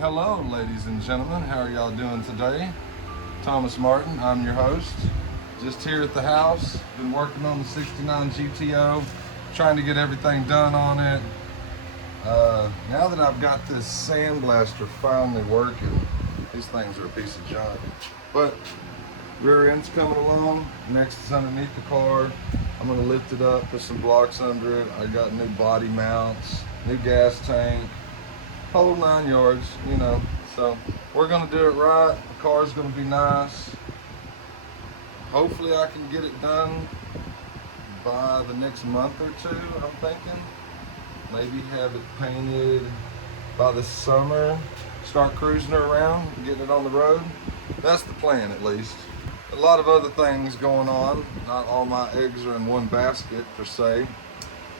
Hello, ladies and gentlemen. How are y'all doing today? Thomas Martin, I'm your host. Just here at the house. Been working on the 69 GTO, trying to get everything done on it. Now that I've got this sandblaster finally working, these things are a piece of junk. But rear end's coming along. Next is underneath the car. I'm gonna lift it up, put some blocks under it. I got new body mounts, new gas tank, whole 9 yards, you know. So we're gonna do it right. The car's gonna be nice. Hopefully I can get it done by the next month or two, I'm thinking. Maybe have it painted by the summer. Start cruising her around, getting it on the road. That's the plan, at least. A lot of other things going on. Not all my eggs are in one basket, per se.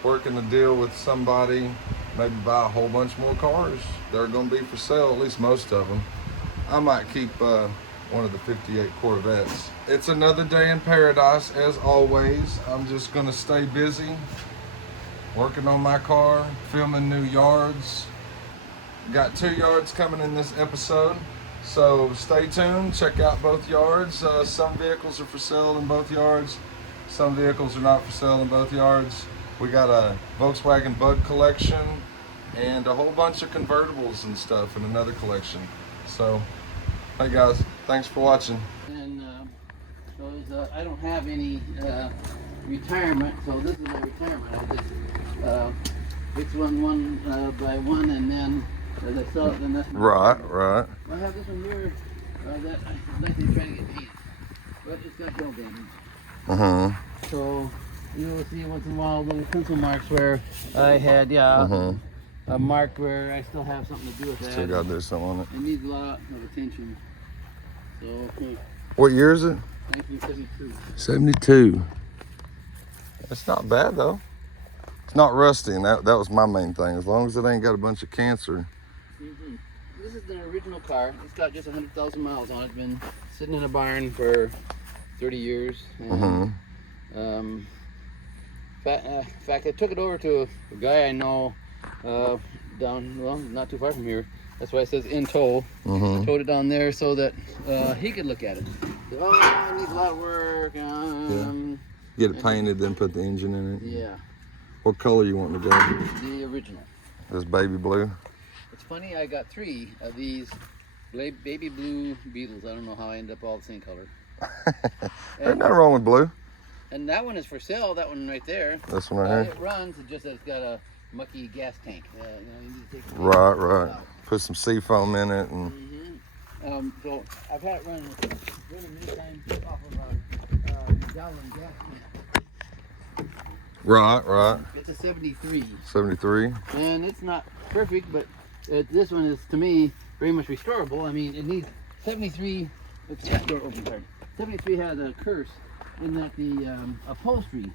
Working a deal with somebody, maybe buy a whole bunch more cars. They're gonna be for sale, at least most of them. I might keep one of the 58 Corvettes. It's another day in paradise, as always. I'm just gonna stay busy, working on my car, filming new yards. Got 2 yards coming in this episode, so stay tuned, check out both yards. Some vehicles are for sale in both yards. Some vehicles are not for sale in both yards. We got a Volkswagen Bug collection and a whole bunch of convertibles and stuff in another collection. So, hey guys, thanks for watching. And I don't have any retirement, so this is my retirement. I just fix one by one, and then as I sell it, then that's my Right. I have this one here that I'm actually trying to get painted, but it's got gel damage. So you'll see once in a while little pencil marks where I had a mark where I still have something to do with that. Still got to do something on it. It needs a lot of attention. So What year is it? 1972. 72. It's not bad though. It's not rusty, and that was my main thing. As long as it ain't got a bunch of cancer. This is the original car. It's got just 100,000 miles on it. It's been sitting in a barn for 30 years. And, in fact, I took it over to a guy I know down, well, not too far from here. That's why it says in tow. I towed it down there so that he could look at it. Said, oh, it needs a lot of work. Get it painted, then put the engine in it. Yeah. What color you want to go? The original. This baby blue. It's funny, I got 3 of these baby blue Beetles. I don't know how I end up all the same color. There's nothing wrong with blue. And that one is for sale, that one right there. This one right here? It runs, it's just that it's got a mucky gas tank. You know, you need to take it Right. out. Put some seafoam in it. And So I've had it run many times off of a gallon gas tank. Right. It's a 73. 73. And it's not perfect, but this one is, to me, very much restorable. I mean, it needs 73. That door open, sorry. 73 has a curse in that the upholstery,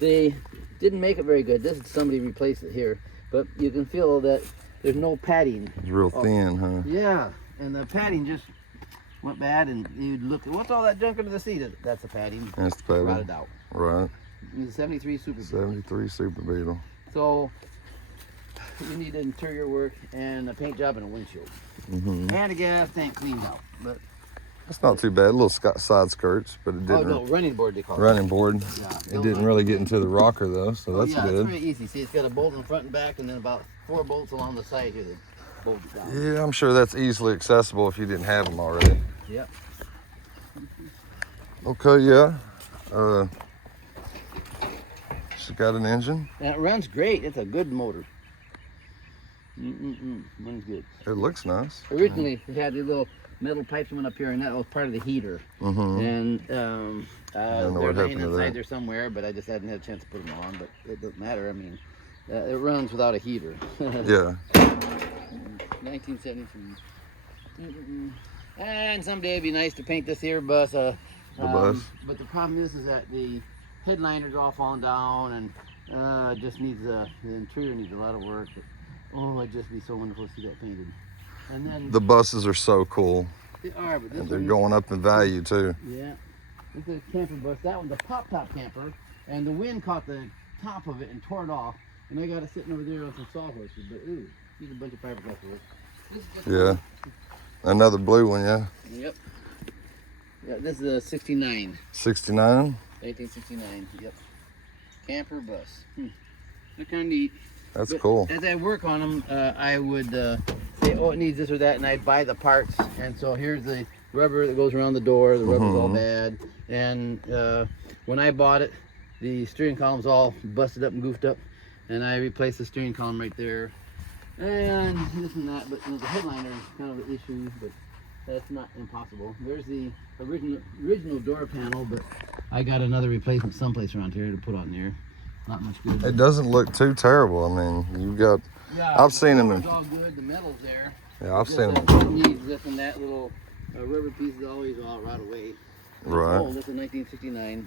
they didn't make it very good. Somebody replaced it here, but you can feel that there's no padding. It's real thin, huh? Yeah, and the padding just went bad, and you'd look, what's all that junk under the seat? That's the padding. That's the padding. Rotted out. Right. It's a 73 Super Beetle. 73 Super Beetle. So you need interior work and a paint job and a windshield. And a gas tank cleaned out. But that's not too bad. Little side skirts, but it didn't. Oh no, running board they call it. Running board. Yeah, It didn't really get into the rocker though, so that's yeah, good. it's very easy. See, it's got a bolt in front and back, and then about 4 bolts along the side here that bolt it down. Yeah, I'm sure that's easily accessible if you didn't have them already. Yep. Okay, yeah. She's got an engine. And it runs great. It's a good motor. Runs good. It looks nice. Originally, it had these little metal pipes that went up here, and that was part of the heater. And they're laying inside there somewhere, but I just hadn't had a chance to put them on. But it doesn't matter. I mean, it runs without a heater. Yeah. 1973. And someday it'd be nice to paint this here bus. The bus. But the problem is that the headliner's all falling down, and it just needs the interior needs a lot of work. But, oh, it'd just be so wonderful to see that painted. And then The buses are so cool. they are, but this And they're one is, going up in value too. yeah, this is a camper bus. That one's a pop-top camper, and the wind caught the top of it and tore it off. And I got it sitting over there on some sawhorses. But ooh, need a bunch of fiberglass wood. This is just Yeah. Another blue one, yeah. Yep. Yeah, this is a 69. 69? 1869, yep. Camper bus. They're kind of neat. That's But cool. as I work on them, I would say, oh, it needs this or that, and I'd buy the parts. And so here's the rubber that goes around the door. The rubber's all bad. And when I bought it, the steering column's all busted up and goofed up. And I replaced the steering column right there. And this and that, but the headliner is kind of an issue, but that's not impossible. There's the original door panel, but I got another replacement someplace around here to put on there. Not much good. It doesn't look too terrible. I mean, you've got, I've seen them. It's all good. The metal's there. Yeah, I've seen them. It needs this and that little rubber piece is always all right away. Right. Oh, this is 1969.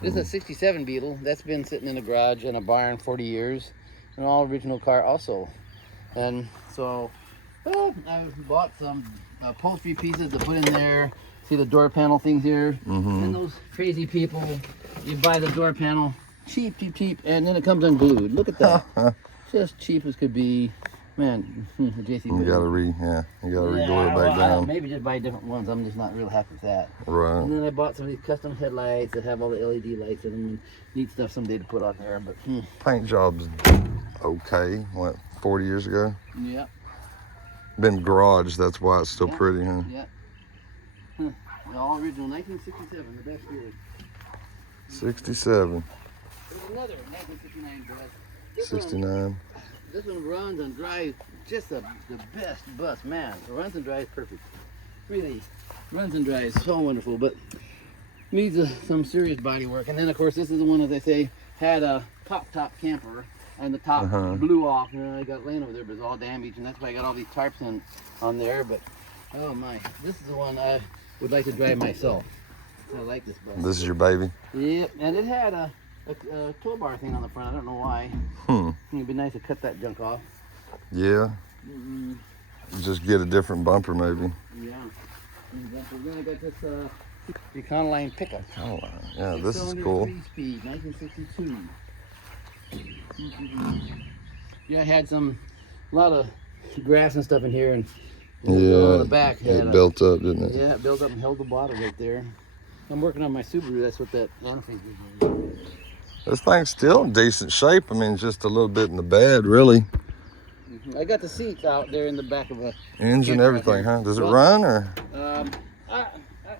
This is a 67 Beetle. That's been sitting in a garage in a barn 40 years. An all original car also. And so I bought some upholstery pieces to put in there. See the door panel things here? And those crazy people, you buy the door panel cheap, and then it comes unglued. Look at that. Just cheap as could be. Man, JC. You gotta re-glue it back down. Maybe just buy different ones. I'm just not real happy with that. Right. And then I bought some of these custom headlights that have all the LED lights in them and neat stuff someday to put on there. But Paint job's okay. What, 40 years ago? yeah. Been garage, that's why it's still pretty, huh? Yeah. All original, 1967, the best year. 67. There's another 1969 bus. 69. This one runs and drives just the best bus, man. It runs and drives perfect. Really, runs and drives so wonderful, but needs some serious body work. And then, of course, this is the one, as I say, had a top camper, and the top blew off. And I got laying over there, but it's all damaged, and that's why I got all these tarps on there. But oh my, this is the one I would like to drive myself. I like this bus. This is your baby? Yep, and it had a tow bar thing on the front. I don't know why. It'd be nice to cut that junk off. Yeah. Just get a different bumper, maybe. Yeah. And then I got this Econoline pickup. Oh, yeah, this is cool. 3-speed, 1962. Yeah, I had a lot of grass and stuff in here, and on the back had it built up, didn't it? Yeah, it built up and held the bottle right there. I'm working on my Subaru. That's what that antifreeze is doing. This thing's still in decent shape. I mean, just a little bit in the bed, really. I got the seats out there in the back of a Engine, everything, huh? Does it run or?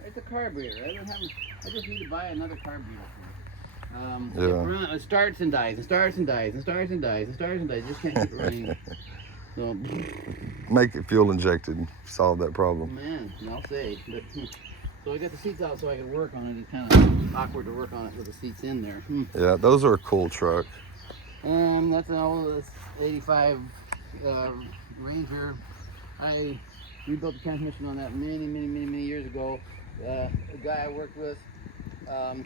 It's a carburetor. I just need to buy another carburetor. It starts and dies, and starts and dies, and starts and dies, and starts and dies. Just can't keep running. So, make it fuel injected. Solve that problem. Man, I'll say. But, so I got the seats out so I could work on it. It's kind of awkward to work on it with the seats in there. Yeah, those are a cool truck. That's an old 85 Ranger. I rebuilt the transmission on that many years ago. A guy I worked with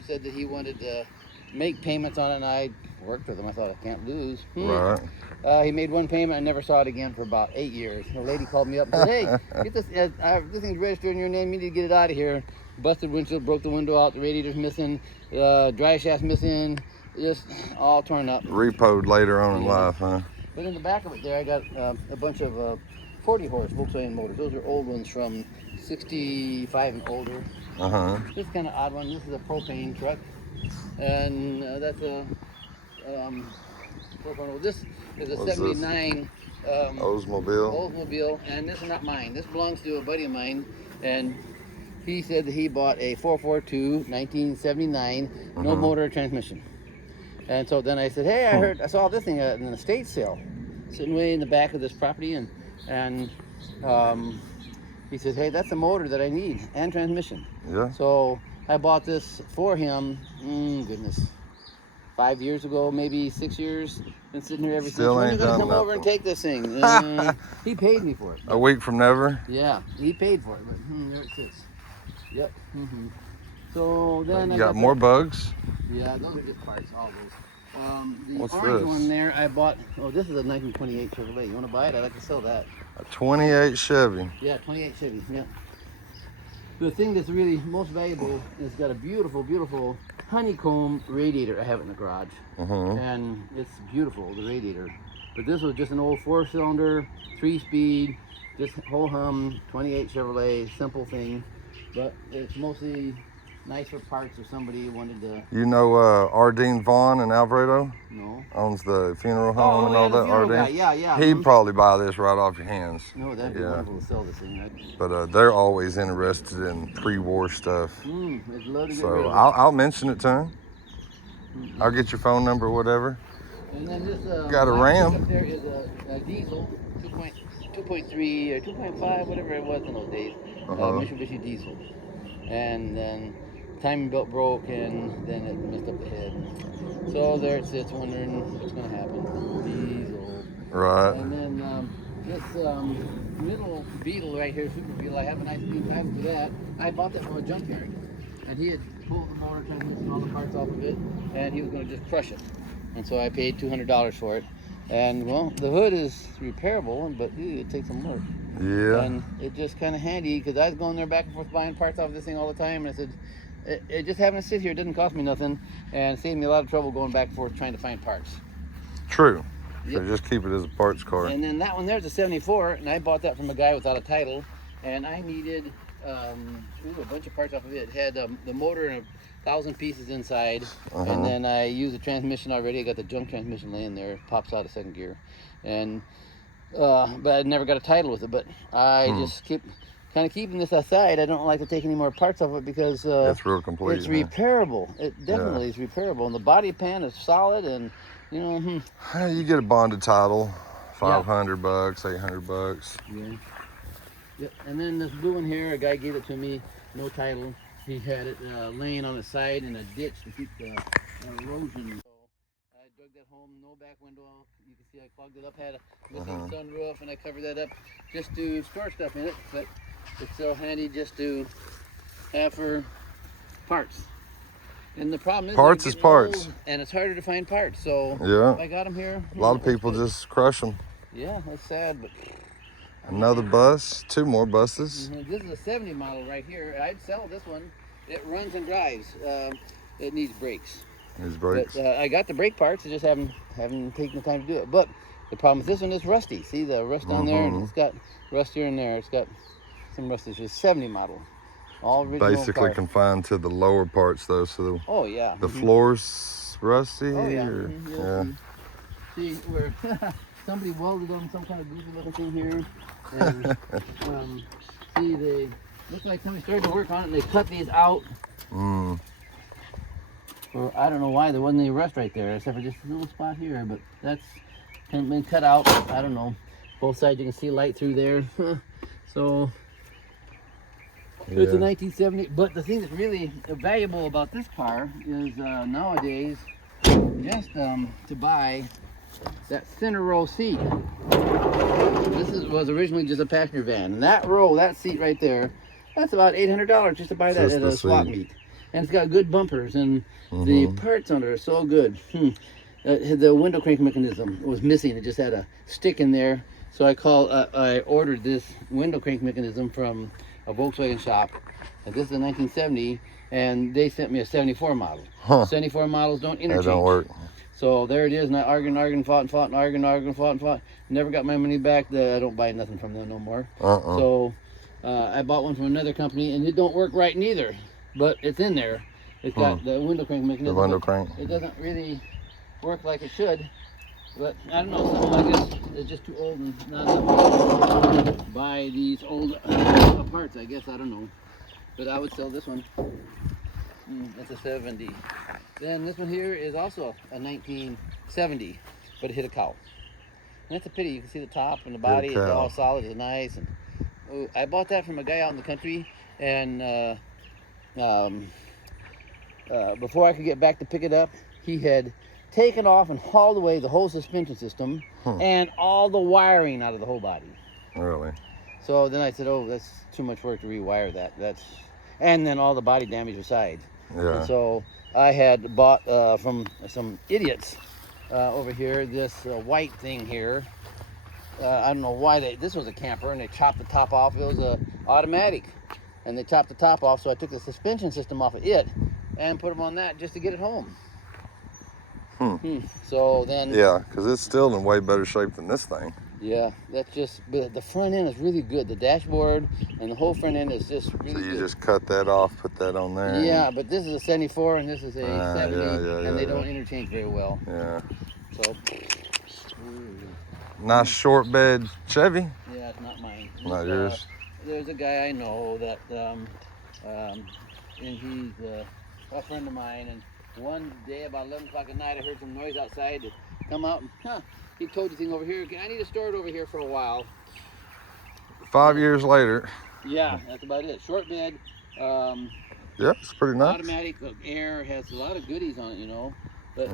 said that he wanted to make payments on it, and I worked with him. I thought, I can't lose. Right. He made one payment. I never saw it again for about 8 years. A lady called me up and said, hey, get this. This thing's registered in your name. You need to get it out of here. Busted windshield, broke the window out. The radiator's missing. Drive shaft's missing. Just all torn up. Repoed later on in life, huh? But in the back of it there, I got a bunch of 40 horse Volkswagen motors. Those are old ones from 65 and older. This is kind of odd one. This is a propane truck, and that's a this is a 79 Oldsmobile, and this is not mine. This belongs to a buddy of mine, and he said that he bought a 442 1979, no motor or transmission. And so then I said, hey, I saw this thing at an estate sale, sitting way in the back of this property, and he said, hey, that's the motor that I need and transmission. Yeah. So I bought this for him. Goodness, 5 years ago, maybe 6 years. Been sitting here ever since. When are you gonna come over and take this thing? He paid me for it. A week from never. Yeah, he paid for it, but there it sits. Yep. So then you got more bugs. Yeah, those are just parts, all those. The What's orange this? one there, I bought. Oh, this is a 1928 Chevrolet. You want to buy it? I'd like to sell that. A 28 Chevy. Yeah, 28 Chevy. Yeah. The thing that's really most valuable is got a beautiful honeycomb radiator. I have it in the garage, and it's beautiful, the radiator. But this was just an old 4-cylinder, 3-speed, just whole hum, 28 Chevrolet, simple thing, but it's mostly nice for parts if somebody wanted to. You know Ardeen Vaughn in Alvarado? No. Owns the funeral home and all that. Ardeen. Ardeen? Yeah. He'd probably buy this right off your hands. No, that'd be wonderful to sell this thing. But they're always interested in pre-war stuff. They'd love to get So rid of it. I'll mention it to him. I'll get your phone number, whatever. And then this got a Ram. up there is a diesel, 2.3 or 2.5, whatever it was in those days. Mitsubishi diesel. And then timing belt broke, and then it messed up the head. So there it sits, wondering what's going to happen. Diesel. Right. And then this middle Beetle right here, Super Beetle, I have a nice clean title for that. I bought that from a junkyard, and he had pulled the motor, transmission, all the parts off of it, and he was going to just crush it. And so I paid $200 for it. And well, the hood is repairable, but it takes some work. Yeah. And it's just kind of handy, because I was going there back and forth buying parts off of this thing all the time, and I said, it just having to sit here didn't cost me nothing, and saved me a lot of trouble going back and forth trying to find parts. True. Yep. So just keep it as a parts car. And then that one there's a 74, and I bought that from a guy without a title, and I needed a bunch of parts off of it. It had the motor and 1,000 pieces inside, and then I used the transmission already. I got the junk transmission laying there. It pops out of second gear, and but I never got a title with it. But I just keep kind of keeping this aside. I don't like to take any more parts off it because it's real complete. It's repairable. It definitely is repairable, and the body pan is solid, and you know. You get a bonded title, $500, $800. Yeah. Yep. And then this blue one here, a guy gave it to me, no title. He had it laying on the side in a ditch to keep the erosion. So I dug that home, no back window. You can see I clogged it up, had a missing sunroof, and I covered that up just to store stuff in it. But it's so handy just to have for parts. And the problem is parts is parts, and it's harder to find parts. So yeah, I got them here. A lot of people just crush them. Yeah, that's sad, but. Another bus, 2 more buses. This is a 70 model right here. I'd sell this one. It runs and drives. It needs brakes. Needs brakes. But, I got the brake parts. I just haven't taken the time to do it. But the problem with this one is rusty. See the rust on there, and it's got rust here and there. It's got some rust. It's a 70 model. All original Basically car. confined to the lower parts though. So the floor's rusty. Oh yeah. Or, Yeah. See where somebody welded on some kind of goofy looking thing here. And, see, they look like somebody started to work on it, and they cut these out. Or I don't know why there wasn't any rust right there, except for just a little spot here. But that's been cut out. I don't know. Both sides you can see light through there. So it's a 1970. But the thing that's really valuable about this car is nowadays just to buy that center row seat. This was originally just a passenger van, and that row, that seat right there, that's about $800 just to buy that at a swap meet. And it's got good bumpers, and the parts on it are so good. The window crank mechanism was missing. It just had a stick in there. So I ordered this window crank mechanism from a Volkswagen shop. And this is a 1970, and they sent me a 74 model. 74 models don't interchange. That don't work. So there it is, and I argued, fought, never got my money back. I don't buy nothing from them no more. So I bought one from another company, and it don't work right neither. But it's in there. It's got the window crank mechanism. The window crank. It doesn't really work like it should. But I don't know, something like this is just too old and not enough to buy these old parts, I guess. I don't know. But I would sell this one. That's a 70. Then this one here is also a 1970, but it hit a cow. And that's a pity. You can see the top and the body is all solid. It's nice. And I bought that from a guy out in the country, and before I could get back to pick it up, he had taken off and hauled away the whole suspension system and all the wiring out of the whole body. Really? So then I said, oh, that's too much work to rewire that. And then all the body damage aside. Yeah. And so I had bought from some idiots over here this white thing here. I don't know why this was a camper, and they chopped the top off. It was a automatic, and they chopped the top off. So I took the suspension system off of it and put them on that just to get it home. So then, yeah, because it's still in way better shape than this thing. Yeah, that's just, but the front end is really good. The dashboard and the whole front end is just really So you good. just cut that off, put that on there. Yeah, but this is a 74 and this is a 70, and they don't interchange very well. Yeah. So. Nice short bed Chevy. Yeah, it's not mine. Not yours. There's a guy I know that, and he's a friend of mine. And one day about 11 o'clock at night, I heard some noise outside. To come out and he towed the thing over here. I need to store it over here for a while. 5 years later. Yeah, that's about it. Short bed. Yeah, it's pretty nice. Automatic air, has a lot of goodies on it, you know. But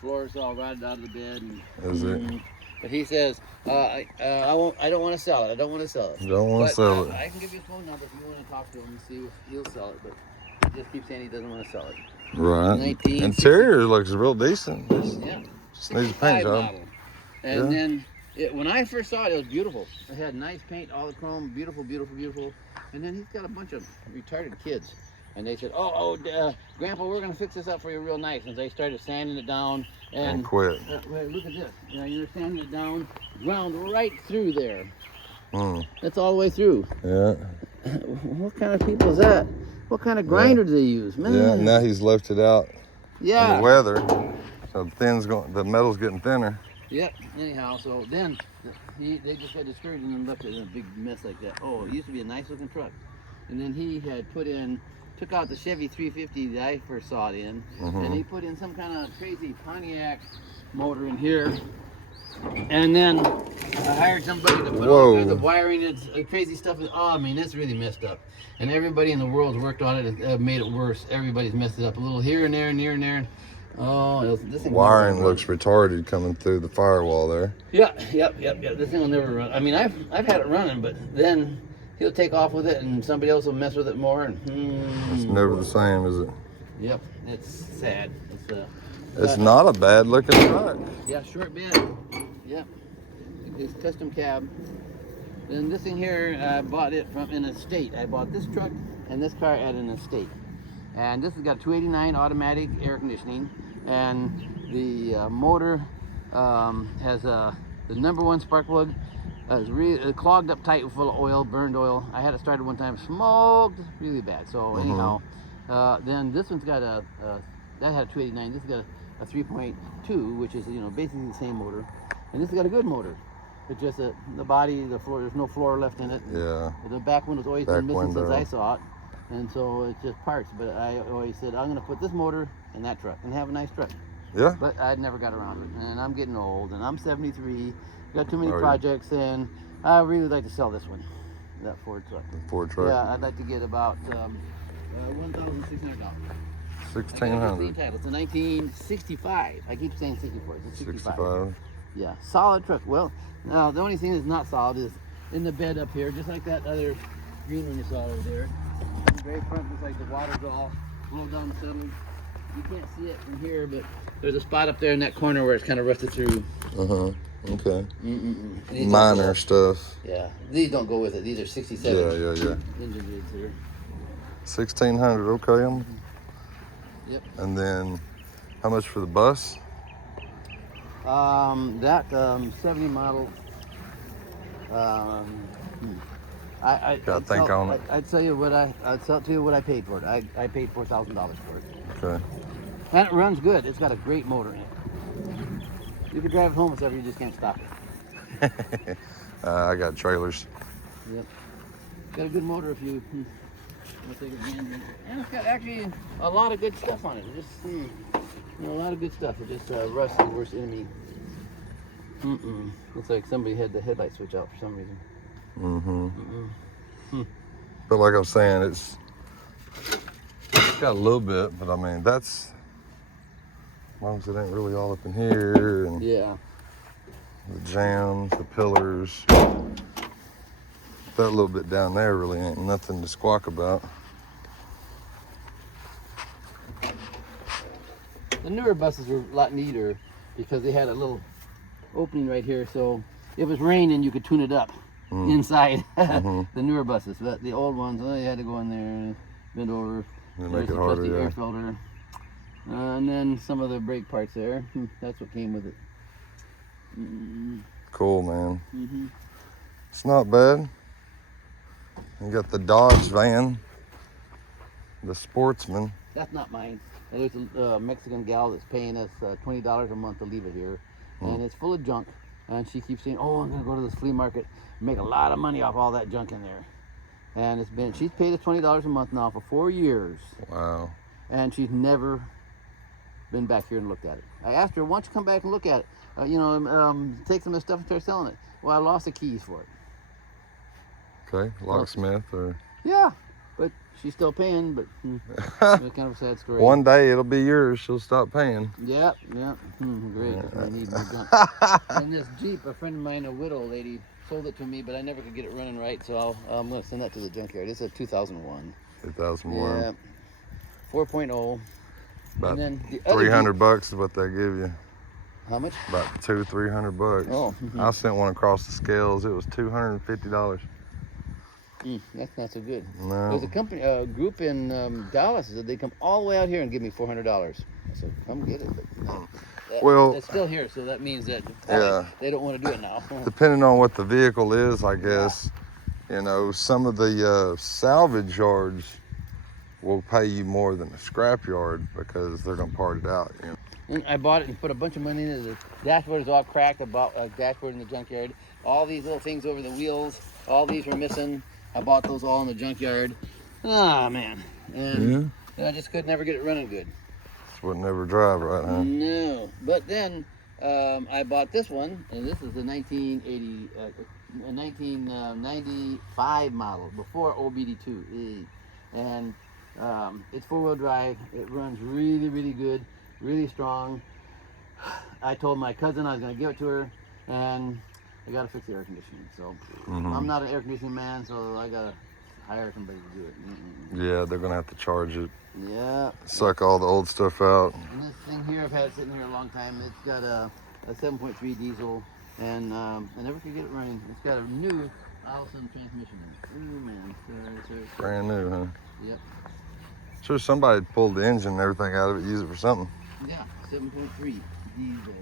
floor's all rotted out of the bed. And, is it? But he says, I don't want to sell it. I don't want to sell it. You don't want to sell it. I can give you his phone number if you want to talk to him and see if he'll sell it. But he just keeps saying he doesn't want to sell it. Right. Interior looks real decent. Yeah. Just needs a paint job. Model. And then when I first saw it, it was beautiful. It had nice paint, all the chrome, beautiful, beautiful, beautiful. And then he's got a bunch of retarded kids. And they said, Grandpa, we're going to fix this up for you real nice. And they started sanding it down. And quit. Look at this. You know, you're sanding it down, ground right through there. Mm. That's all the way through. Yeah. What kind of people is that? What kind of grinder do they use, man? Yeah, now he's left it out in the weather. So the metal's getting thinner. Yep. Anyhow, so then they just got discouraged and then left it in a big mess like that. Oh, it used to be a nice looking truck. And then he had took out the Chevy 350 that I first saw it in, and he put in some kind of crazy Pontiac motor in here. And then I hired somebody to put all kinds of wiring and crazy stuff. Oh, I mean, it's really messed up. And everybody in the world's worked on it and made it worse. Everybody's messed it up a little here and there and here and there. Oh, this thing wiring looks retarded coming through the firewall there. Yeah, yep. This thing will never run. I mean, I've had it running, but then he'll take off with it and somebody else will mess with it more. And it's never the same, is it? Yep, it's sad. It's not a bad looking truck. Yeah, short bed. Yep. It's custom cab. Then this thing here, I bought it from an estate. I bought this truck and this car at an estate. And this has got 289 automatic air conditioning. And the motor has the #1 spark plug. It's really clogged up tight full of oil, burned oil. I had it started one time, smoked really bad. So anyhow, then this one's got that had a 289. This has got a 3.2, which is basically the same motor. And this has got a good motor. It's just the body, the floor. There's no floor left in it. Yeah. The back window's always been missing since I saw it, and so it's just parts. But I always said I'm going to put this motor in that truck and have a nice truck. Yeah. But I never got around to it, and I'm getting old, and I'm 73. Got too many projects, and I really like to sell this one, that Ford truck. The Ford truck. Yeah, I'd like to get about $1,600. $1,600. It's a 1965. I keep saying 64. It's a 65. Yeah, solid truck. Well, now the only thing that's not solid is in the bed up here, just like that other green one you saw over there. The very front looks like the water's all rolled down and settled. You can't see it from here, but there's a spot up there in that corner where it's kind of rusted through. Okay. Minor stuff. Yeah, these don't go with it. These are 67. Yeah. Engine jigs here. 1,600. Okay. Yep. And then, how much for the bus? That 70 model. I'd tell you what I paid for it. I paid $4,000 for it. Okay. And it runs good. It's got a great motor in it. You can drive it home, except you just can't stop it. I got trailers. Yep. Got a good motor if you want to take advantage of it. And it's got actually a lot of good stuff on it. It just, a lot of good stuff. It just rust is the worst enemy. Looks like somebody had the headlight switch out for some reason. But like I'm saying, it's got a little bit, but I mean, that's, as long as it ain't really all up in here, and the jams, the pillars, that little bit down there really ain't nothing to squawk about. The newer buses were a lot neater because they had a little opening right here, so if it was raining, you could tune it up inside. The newer buses, but the old ones, you had to go in there and bend over. Make it harder, air filter. And then some of the brake parts there. That's what came with it. cool, man. Mm-hmm. It's not bad. You got the Dodge van, the Sportsman. That's not mine. There's a Mexican gal that's paying us $20 a month to leave it here, and it's full of junk. And she keeps saying, "Oh, I'm gonna go to this flea market, and make a lot of money off all that junk in there." And she's paid us $20 a month now for 4 years. Wow. And she's never been back here and looked at it. I asked her, "Why don't you come back and look at it? Take some of the stuff and start selling it." Well, I lost the keys for it. Okay, locksmith or. Yeah, but she's still paying. But it's kind of a sad story. One day it'll be yours. She'll stop paying. Yep. Great. I need more junk. And this Jeep, a friend of mine, a widow lady, sold it to me, but I never could get it running right, so I'm going to send that to the junkyard. It's a 2001. 2001. Yeah. 4.0. About and then the other $300 is what they give you. How much? About $200-300. Oh. I sent one across the scales. It was $250. That's not so good. No. There's a group in Dallas that they come all the way out here and give me $400. I said, "Come get it." But it's still here, so that means that they don't want to do it now. Depending on what the vehicle is, I guess, some of the salvage yards will pay you more than a scrap yard because they're gonna part it out. And I bought it and put a bunch of money in it. The dashboard is all cracked. I bought a dashboard in the junkyard. All these little things over the wheels, all these were missing. I bought those all in the junkyard. Ah, man. And I just could never get it running good. This would never drive right, huh? No. But then I bought this one, and this is the 1995 model, before OBD2. And it's four-wheel drive. It runs really, really good, really strong. I told my cousin I was going to give it to her, and I got to fix the air conditioning. So I'm not an air conditioning man, so I got to hire somebody to do it. Yeah, they're going to have to charge it. Yeah. Suck all the old stuff out. And this thing here, I've had it sitting here a long time. It's got a 7.3 diesel, and I never could get it running. It's got a new Allison transmission in it. Ooh, man. It's Brand new, huh? Yep. Sure, somebody pulled the engine and everything out of it, use it for something. Yeah, 7.3 diesel.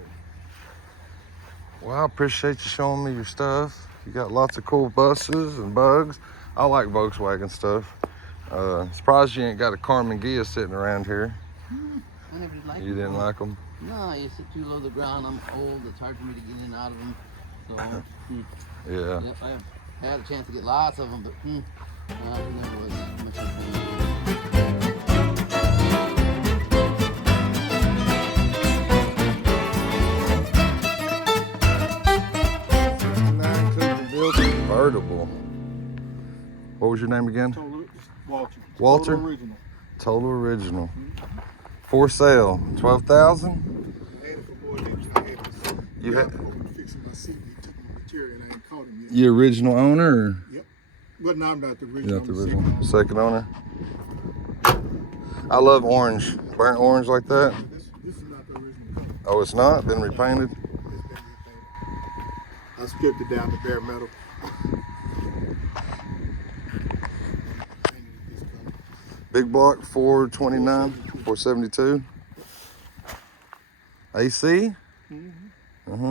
Well, I appreciate you showing me your stuff. You got lots of cool buses and bugs. I like Volkswagen stuff. Surprised you ain't got a Carmen Ghia sitting around here. I never did like them. You didn't like them? No, you sit too low to the ground. I'm old. It's hard for me to get in and out of them. So, Yeah. Yep, I had a chance to get lots of them, but it never was much fun. 69 Coupe convertible. What was your name again? Walter. Walter? Total original. Total original. For sale, 12,000. You had Fixing my seat. He took my material and I ain't caught him yet. the original owner, or Yep. But no, I'm not the original. you're not the I'm original? second Second owner. I love orange, burnt orange like that. owner. This is not the original. Oh, it's not been repainted. It's been repainted. I stripped it down to bare metal. Painted it this color. Big block 429, 472. AC.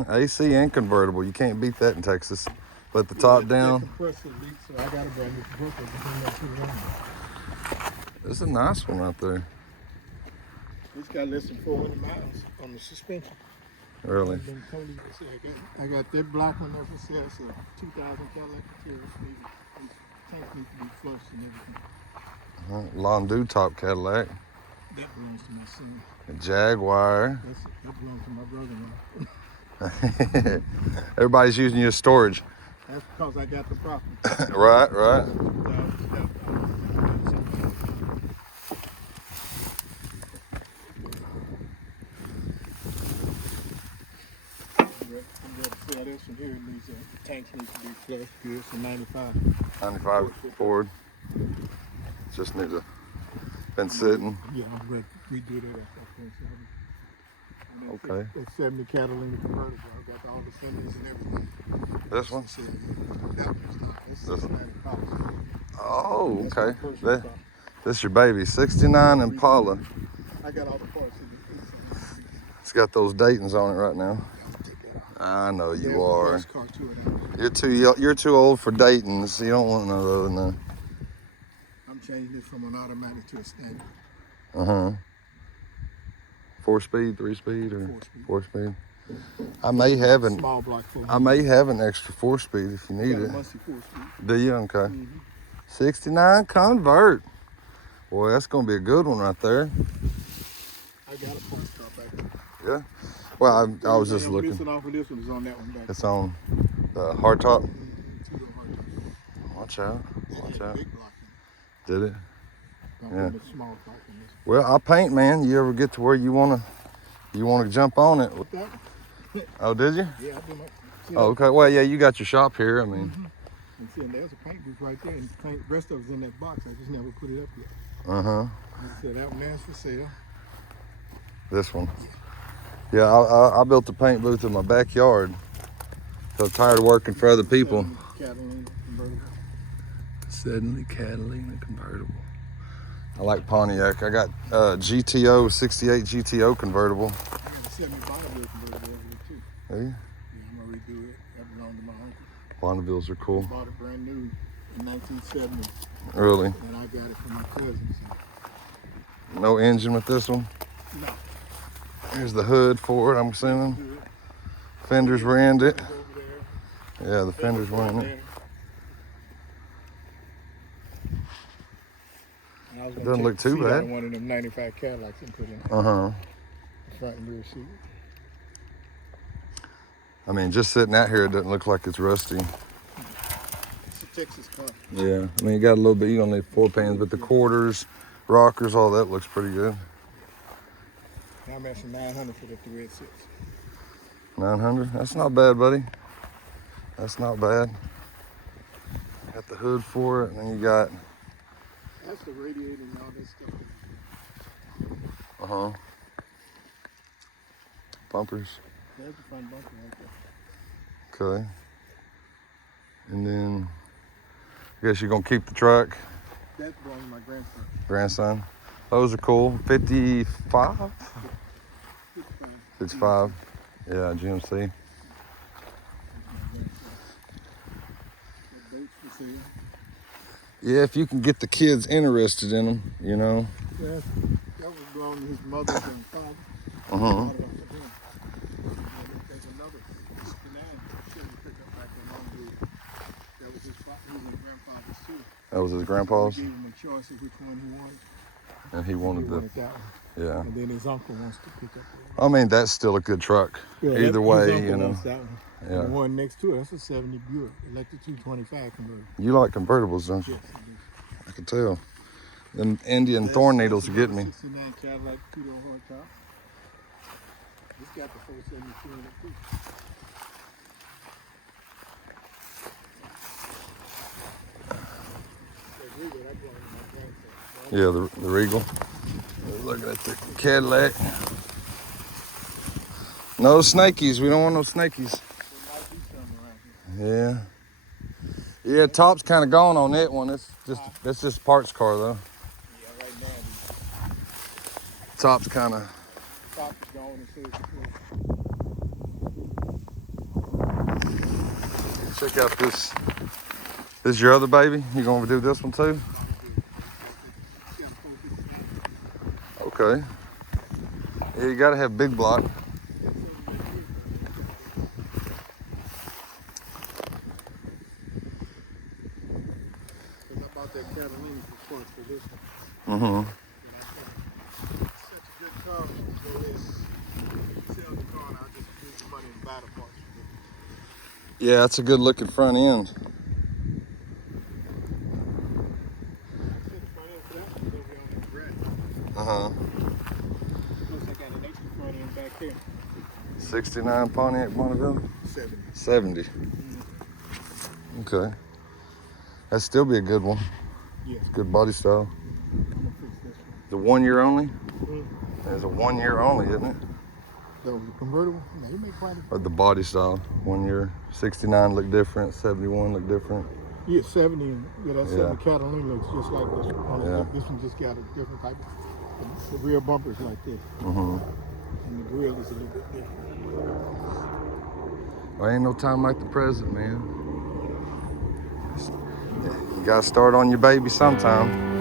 AC and convertible. You can't beat that in Texas. Let the top That down. compressor leaked, so I got a brand new compressor to bring that to the line. This is a nice one right there. It's got less than 400 miles on the suspension. Really. I've been totally I got that black one there for sale. It's a 2000 Cadillac. Tank needs to be flushed and everything. Landau top Cadillac. That belongs to my son. A Jaguar. That belongs to my brother-in-law. Everybody's using you as storage. That's because I got the property. Right, right. I'm ready to sell this one here. These tanks need to be flushed good. It's a 95. 95 Ford. Just need to been sitting. Yeah, I'm ready to redo that. Okay. It's 70 Catalina convertible. I got all the semis and everything. This one? That one's not. It's $69. Oh, That's okay. my personal car. This your baby. 69 Impala. I got all the parts in it. It's got those Daytons on it right now. I'll take that off. I know There's you the are. boss car too. You're too old for dating, so you don't want none of those. No. I'm changing it from an automatic to a standard. 4-speed, 3-speed, or 4-speed. 4-speed. I may have an small block 400. I may have an extra 4-speed if you need it. Musty 4-speed. Do you? Okay. 69 convert. Boy, that's gonna be a good one right there. I got a parts car back there. Yeah. Well, I was just looking. Missing off of this one is on that one back. It's on the hardtop. Two-door hardtop. Watch out. Watch out. Big block Did it? in it. Yeah. Put a small block in this. Well, I'll paint, man. You ever get to where you wanna jump on it? With that one? Oh, did you? Yeah, I do my. Oh, okay. Well, yeah, you got your shop here. I mean. And see, and there's a paint booth right there, and the rest of it's in that box. I just never put it up yet. So that one there's for sale. This one. Yeah, I built a paint booth in my backyard. So tired of working for other people. Catalina convertible. Suddenly Catalina convertible. I like Pontiac. I got GTO 68 GTO convertible. I got a 70 Bonneville convertible over there too. Hey, Yeah, I'm gonna redo it. That belonged to my uncle. Bonnevilles are cool. Bought it brand new in 1970, Really? and I got it from my cousin. So. No engine with this one. No. Here's the hood for it, I'm assuming. Do it. Fenders were in it. Over there. Yeah, the fenders were in it. There. And I was gonna Doesn't take look the too seat out bad. of one of them 95 Cadillacs and put in Uh-huh. the front and rear seat. I mean, just sitting out here, it doesn't look like it's rusty. It's a Texas car. Yeah, I mean, you got a little bit, you don't need 4 pans, but the quarters, rockers, all that looks pretty good. Now I'm asking 900 for the 386. 900, that's not bad, buddy. That's not bad. Got the hood for it, and then you got, That's the radiator and all this stuff. uh-huh, bumpers. There's the front bumper right there. Okay. And then, I guess you're gonna keep the truck, That belongs to my grandson. grandson. Those are cool. 55? 55. Yeah, GMC. That date's for sale. Yeah, if you can get the kids interested in them, you know. Yeah, that was belonging to his mother and father. Uh-huh. Bought it off of him. And there's another 69 Chevy pickup back in Bonneville. That was his grandfather's too. That was his grandpa's, He gave him a choice of which one he wanted. and he wanted He the, wanted that one. yeah. And then his uncle wants to pick up the I mean, that's still a good truck. Yeah, Either his way, uncle you know. wants that one. Yeah. And the one next to it, that's a 70 Buick, electric 225 convertible. You like convertibles, don't you? Yes, I do. I can tell. Them Indian thorn needles are getting me. 69 Cadillac, two-door hardtop. This got the 472 in it too. That Regal, that belonged to my grandson. Yeah, the Regal. Looking at the Cadillac. No snakies. We don't want no snakies. There might be some around here. Yeah. Yeah, top's kind of gone on that one. It's just parts car though. Yeah, right now Top's kind of. the top is gone and so is the floor. Check out this. This is your other baby? You gonna do this one too? Okay. Yeah, you gotta have big block. Because I bought that Catalina for this one. Mm-hmm. It's such a good car. So it's sell the car and I'll just use the money and buy the parts. Yeah, that's a good looking front end. I said the front end for that one's over on the grass. Uh-huh. Plus I got an extra front end back there. 69 Pontiac Bonneville? 70. 70. Okay. That'd still be a good one. Yes. Good body style. I'm gonna fix this The 1 year only? one. There's a 1 year only, isn't it? That was a convertible? No, you make quite a... Or the body style. 1 year. 69 look different. 71 look different. Yeah, 70. And, yeah, that 70 Yeah. Catalina looks just like this one. Yeah. This one just got a different type of... The rear bumper's like this. Mm-hmm. And the grill is a little bit different. Well, ain't no time like the present, man. You gotta start on your baby sometime.